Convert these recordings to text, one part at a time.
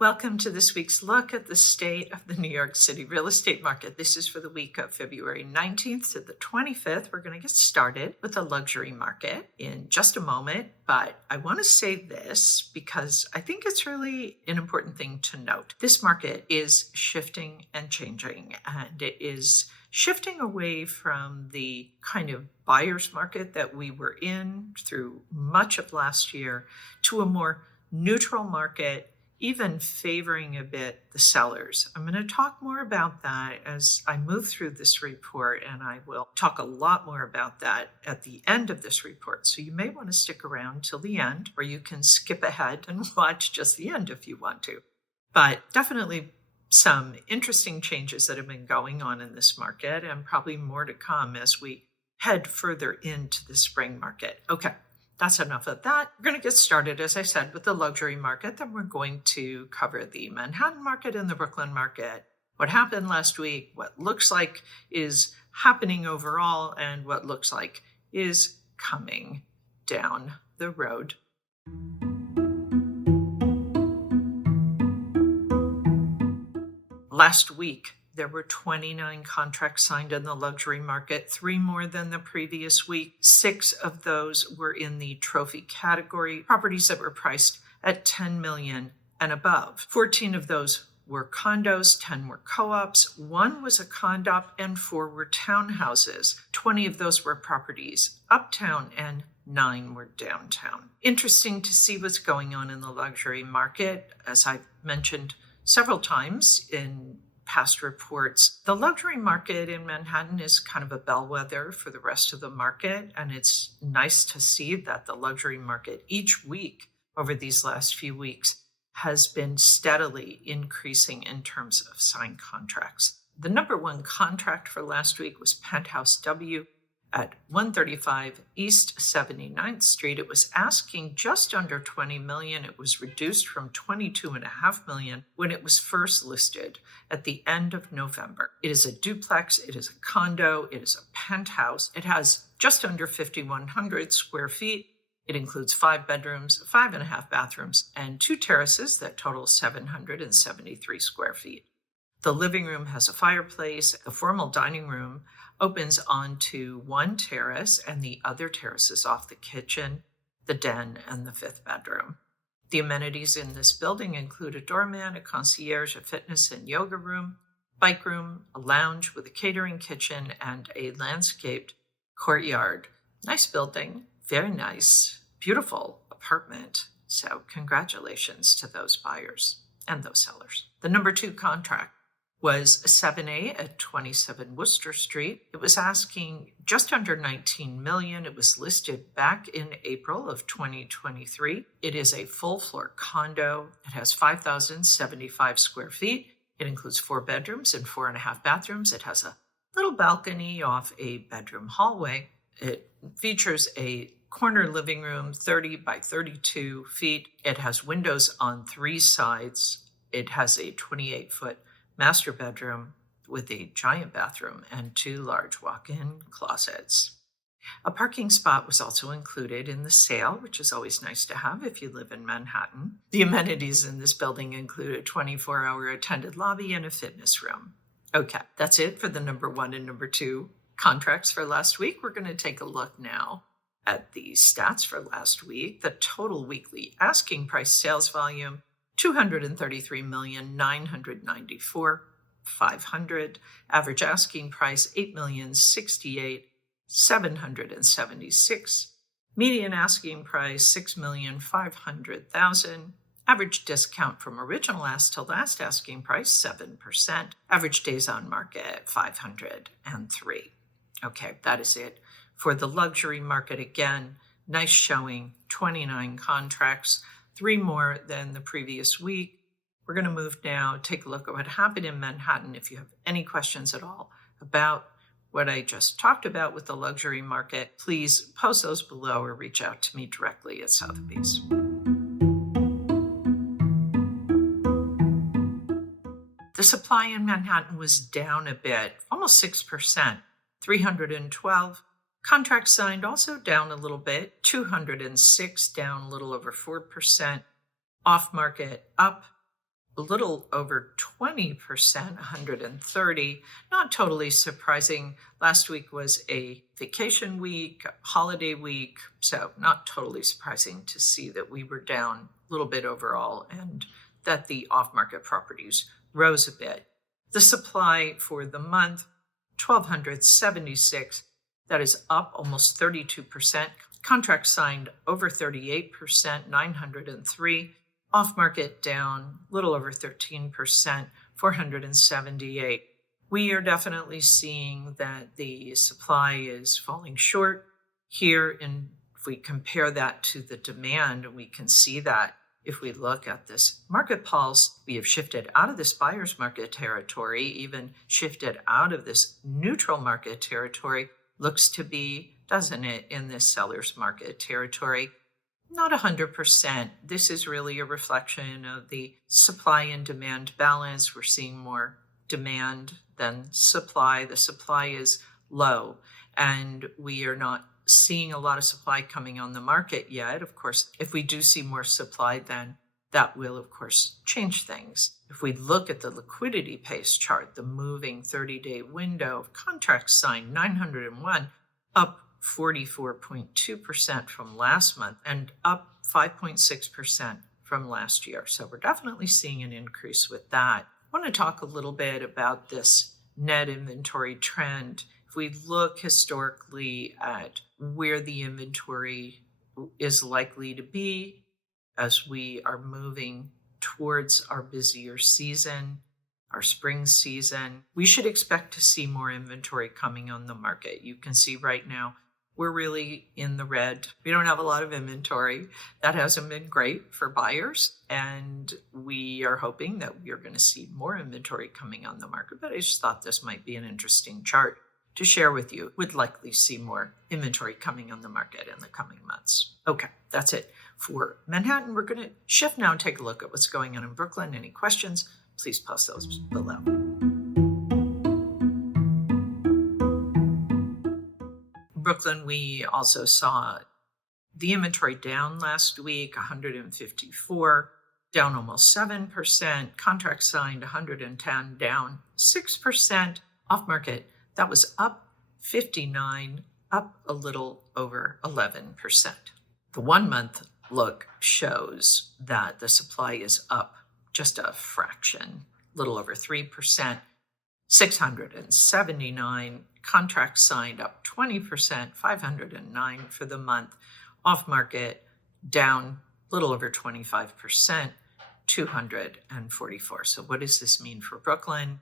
Welcome to this week's look at the state of the New York City real estate market. This is for the week of February 19th to the 25th. We're going to get started with the luxury market in just a moment, but I want to say this because I think it's really an important thing to note. This market is shifting and changing, and it is shifting away from the kind of buyer's market that we were in through much of last year to a more neutral market, even favoring a bit the sellers. I'm going to talk more about that as I move through this report, and I will talk a lot more about that at the end of this report. So you may want to stick around till the end, or you can skip ahead and watch just the end if you want to. But definitely some interesting changes that have been going on in this market, and probably more to come as we head further into the spring market. Okay. That's enough of that. We're going to get started, as I said, with the luxury market. Then we're going to cover the Manhattan market and the Brooklyn market, what happened last week, what looks like is happening overall, and what looks like is coming down the road. Last week, there were 29 contracts signed in the luxury market, 3 more than the previous week. 6 of those were in the trophy category, properties that were priced at $10 million and above. 14 of those were condos, 10 were co-ops, 1 was a condop, and 4 were townhouses. 20 of those were properties uptown, and 9 were downtown. Interesting to see what's going on in the luxury market. As I've mentioned several times in past reports, the luxury market in Manhattan is kind of a bellwether for the rest of the market, and it's nice to see that the luxury market each week over these last few weeks has been steadily increasing in terms of signed contracts. The number 1 contract for last week was Penthouse W at 135 East 79th Street. It was asking just under $20 million. It was reduced from $22.5 million when it was first listed at the end of November. It is a duplex, it is a condo, it is a penthouse. It has just under 5,100 square feet. It includes 5 bedrooms, 5.5 bathrooms, and 2 terraces that total 773 square feet. The living room has a fireplace. The formal dining room opens onto 1 terrace, and the other terrace is off the kitchen, the den, and the 5th bedroom. The amenities in this building include a doorman, a concierge, a fitness and yoga room, bike room, a lounge with a catering kitchen, and a landscaped courtyard. Nice building, very nice, beautiful apartment. So congratulations to those buyers and those sellers. The number 2 contract was 7A at 27 Wooster Street. It was asking just under $19 million. It was listed back in April of 2023. It is a full floor condo. It has 5,075 square feet. It includes 4 bedrooms and 4.5 bathrooms. It has a little balcony off a bedroom hallway. It features a corner living room, 30 by 32 feet. It has windows on 3 sides. It has a 28-foot master bedroom with a giant bathroom and 2 large walk-in closets. A parking spot was also included in the sale, which is always nice to have if you live in Manhattan. The amenities in this building include a 24-hour attended lobby and a fitness room. Okay, that's it for the number 1 and number 2 contracts for last week. We're going to take a look now at the stats for last week. The total weekly asking price sales volume, $233,994,500. Average asking price, $8,068,776. Median asking price, $6,500,000. Average discount from original ask to last asking price, 7%. Average days on market, 503. Okay, that is it for the luxury market. Again, nice showing, 29 contracts. 3 more than the previous week. We're going to move now, take a look at what happened in Manhattan. If you have any questions at all about what I just talked about with the luxury market, please post those below or reach out to me directly at Sotheby's. The supply in Manhattan was down a bit, almost 6%, 312. Contracts signed also down a little bit, 206, down a little over 4%. Off market up a little over 20%, 130. Not totally surprising. Last week was a vacation week, holiday week, so not totally surprising to see that we were down a little bit overall and that the off-market properties rose a bit. The supply for the month, 1,276. That is up almost 32%. Contracts signed over 38%, 903. Off-market down a little over 13%, 478. We are definitely seeing that the supply is falling short here. And if we compare that to the demand, we can see that if we look at this market pulse, we have shifted out of this buyer's market territory, even shifted out of this neutral market territory. Looks to be, doesn't it, in this seller's market territory? Not 100%. This is really a reflection of the supply and demand balance. We're seeing more demand than supply. The supply is low, and we are not seeing a lot of supply coming on the market yet. Of course, if we do see more supply, then that will, of course, change things. If we look at the liquidity pace chart, the moving 30-day window of contracts signed, 901, up 44.2% from last month and up 5.6% from last year. So we're definitely seeing an increase with that. I want to talk a little bit about this net inventory trend. If we look historically at where the inventory is likely to be as we are moving towards our busier season, our spring season, we should expect to see more inventory coming on the market. You can see right now we're really in the red. We don't have a lot of inventory. That hasn't been great for buyers, and we are hoping that we're going to see more inventory coming on the market. But I just thought this might be an interesting chart to share with you. Would likely see more inventory coming on the market in the coming months. Okay, that's it for Manhattan. We're going to shift now and take a look at what's going on in Brooklyn. Any questions? Please post those below. Brooklyn, we also saw the inventory down last week, 154, down almost 7%. Contracts signed, 110, down 6%. Off-market, that was up 59, up a little over 11%. The 1 month look shows that the supply is up just a fraction, a little over 3%, 679. Contracts signed up 20%, 509 for the month. Off-market down a little over 25%, 244. So what does this mean for Brooklyn?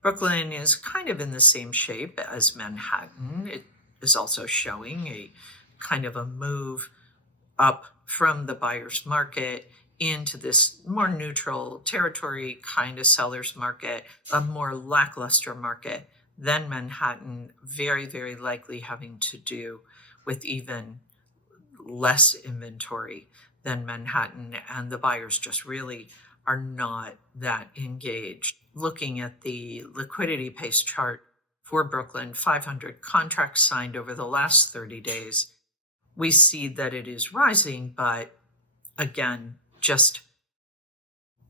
Brooklyn is kind of in the same shape as Manhattan. It is also showing a kind of a move up from the buyer's market into this more neutral territory, kind of seller's market, a more lackluster market than Manhattan, very, very likely having to do with even less inventory than Manhattan, and the buyers just really are not that engaged. Looking at the liquidity pace chart for Brooklyn, 500 contracts signed over the last 30 days, we see that it is rising, but again, just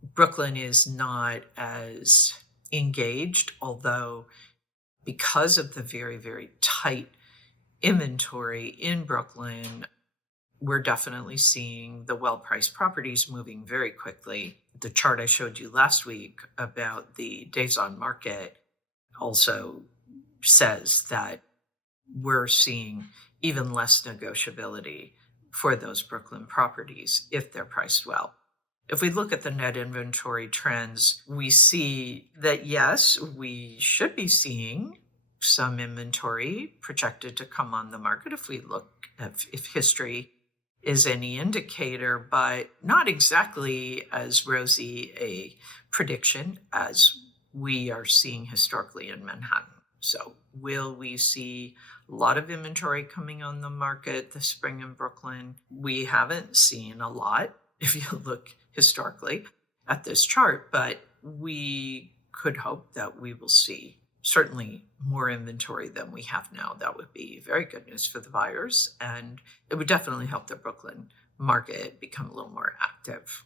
Brooklyn is not as engaged, although because of the very, very tight inventory in Brooklyn, we're definitely seeing the well-priced properties moving very quickly. The chart I showed you last week about the days on market also says that we're seeing even less negotiability for those Brooklyn properties if they're priced well. If we look at the net inventory trends, we see that, yes, we should be seeing some inventory projected to come on the market if we look at if history is any indicator, but not exactly as rosy a prediction as we are seeing historically in Manhattan. So will we see a lot of inventory coming on the market this spring in Brooklyn? We haven't seen a lot if you look historically at this chart, but we could hope that we will see certainly more inventory than we have now. That would be very good news for the buyers, and it would definitely help the Brooklyn market become a little more active.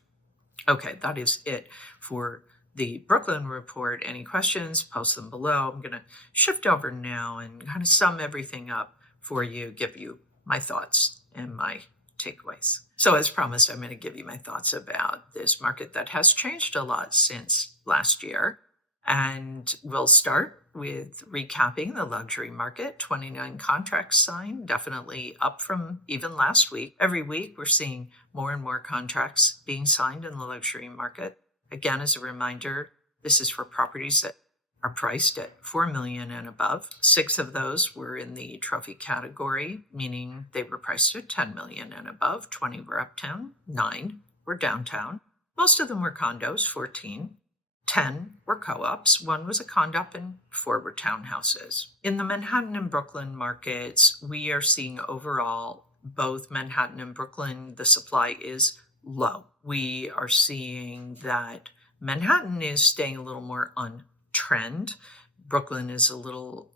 Okay, that is it for the Brooklyn report. Any questions, post them below. I'm going to shift over now and kind of sum everything up for you, give you my thoughts and my takeaways. So as promised, I'm going to give you my thoughts about this market that has changed a lot since last year. And we'll start with recapping the luxury market. 29 contracts signed, definitely up from even last week. Every week, we're seeing more and more contracts being signed in the luxury market. Again, as a reminder, this is for properties that are priced at $4 million and above. 6 of those were in the trophy category, meaning they were priced at $10 million and above. 20 were uptown, 9 were downtown. Most of them were condos, 14. 10 were co-ops, 1 was a condop, and 4 were townhouses. In the Manhattan and Brooklyn markets, we are seeing overall, both Manhattan and Brooklyn, the supply is low. We are seeing that Manhattan is staying a little more on trend. Brooklyn is a little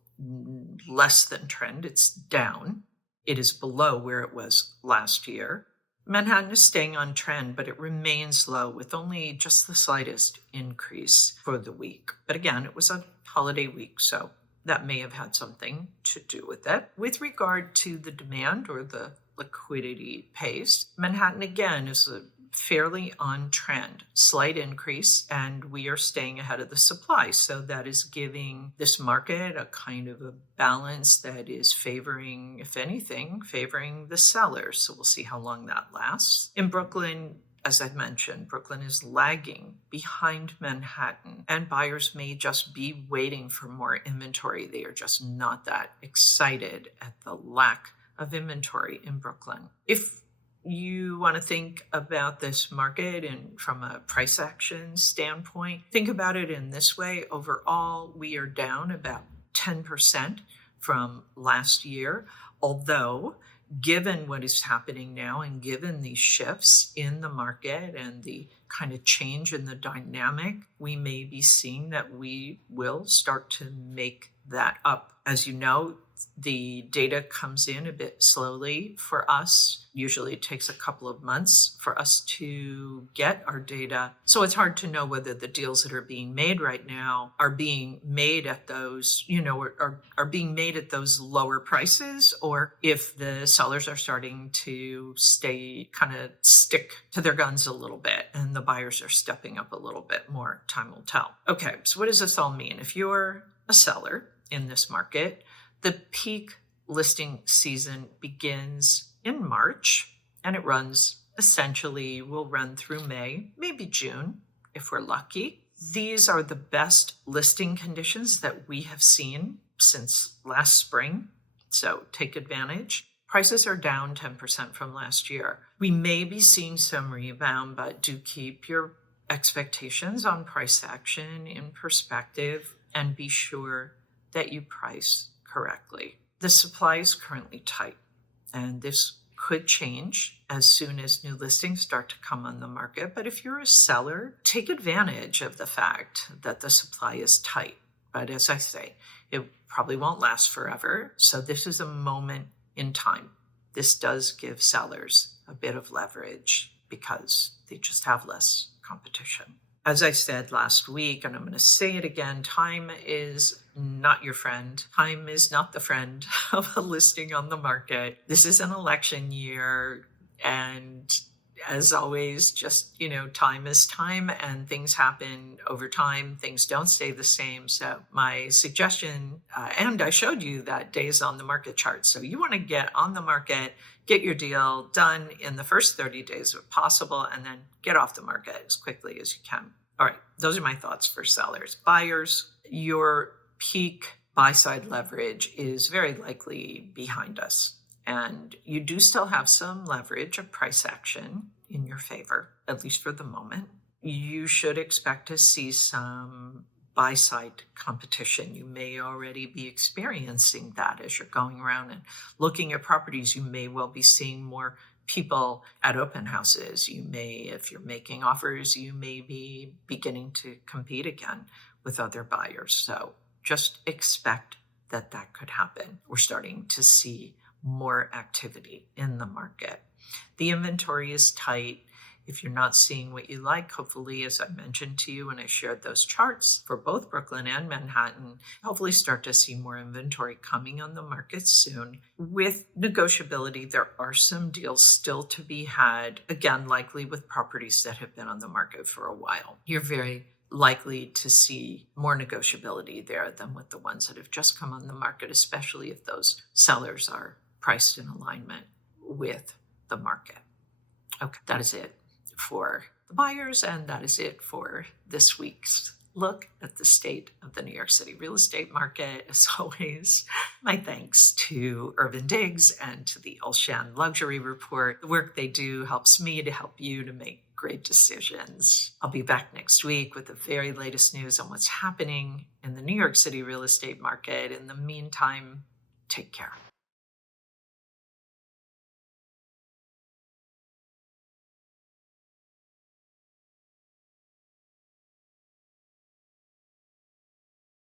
less than trend. It's down. It is below where it was last year. Manhattan is staying on trend, but it remains low with only just the slightest increase for the week. But again, it was a holiday week, so that may have had something to do with it. With regard to the demand or the liquidity pace, Manhattan again is fairly on trend, slight increase, and we are staying ahead of the supply. So that is giving this market a kind of a balance that is favoring, if anything, favoring the sellers. So we'll see how long that lasts. In Brooklyn, as I've mentioned, Brooklyn is lagging behind Manhattan, and buyers may just be waiting for more inventory. They are just not that excited at the lack of inventory in Brooklyn. If you want to think about this market and from a price action standpoint, think about it in this way. Overall, we are down about 10% from last year, although given what is happening now and given these shifts in the market and the kind of change in the dynamic, we may be seeing that we will start to make that up. As you know, the data comes in a bit slowly for us. Usually it takes a couple of months for us to get our data. So it's hard to know whether the deals that are being made right now are being made at those, are being made at those lower prices, or if the sellers are starting to stick to their guns a little bit and the buyers are stepping up a little bit more. Time will tell. Okay, so what does this all mean? If you're a seller in this market, the peak listing season begins in March and it will run through May, maybe June, if we're lucky. These are the best listing conditions that we have seen since last spring, so take advantage. Prices are down 10% from last year. We may be seeing some rebound, but do keep your expectations on price action in perspective and be sure that you price correctly. The supply is currently tight, and this could change as soon as new listings start to come on the market. But if you're a seller, take advantage of the fact that the supply is tight. But as I say, it probably won't last forever. So this is a moment in time. This does give sellers a bit of leverage because they just have less competition. As I said last week, and I'm going to say it again, time is not your friend. Time is not the friend of a listing on the market. This is an election year, and as always, just, time is time and things happen over time. Things don't stay the same. So my suggestion, and I showed you that days on the market chart. So you want to get on the market, get your deal done in the first 30 days if possible, and then get off the market as quickly as you can. All right, those are my thoughts for sellers. Buyers, your peak buy-side leverage is very likely behind us. And you do still have some leverage of price action in your favor, at least for the moment. You should expect to see some buy-side competition. You may already be experiencing that as you're going around and looking at properties. You may well be seeing more people at open houses. You may, if you're making offers, you may be beginning to compete again with other buyers. So just expect that could happen. We're starting to see more activity in the market. The inventory is tight. If you're not seeing what you like, hopefully, as I mentioned to you when I shared those charts for both Brooklyn and Manhattan, hopefully start to see more inventory coming on the market soon. With negotiability, there are some deals still to be had, again, likely with properties that have been on the market for a while. You're very likely to see more negotiability there than with the ones that have just come on the market, especially if those sellers are priced in alignment with the market. Okay, that is it for the buyers, and that is it for this week's look at the state of the New York City real estate market. As always, my thanks to Urban Digs and to the Olshan Luxury Report. The work they do helps me to help you to make great decisions. I'll be back next week with the very latest news on what's happening in the New York City real estate market. In the meantime, take care.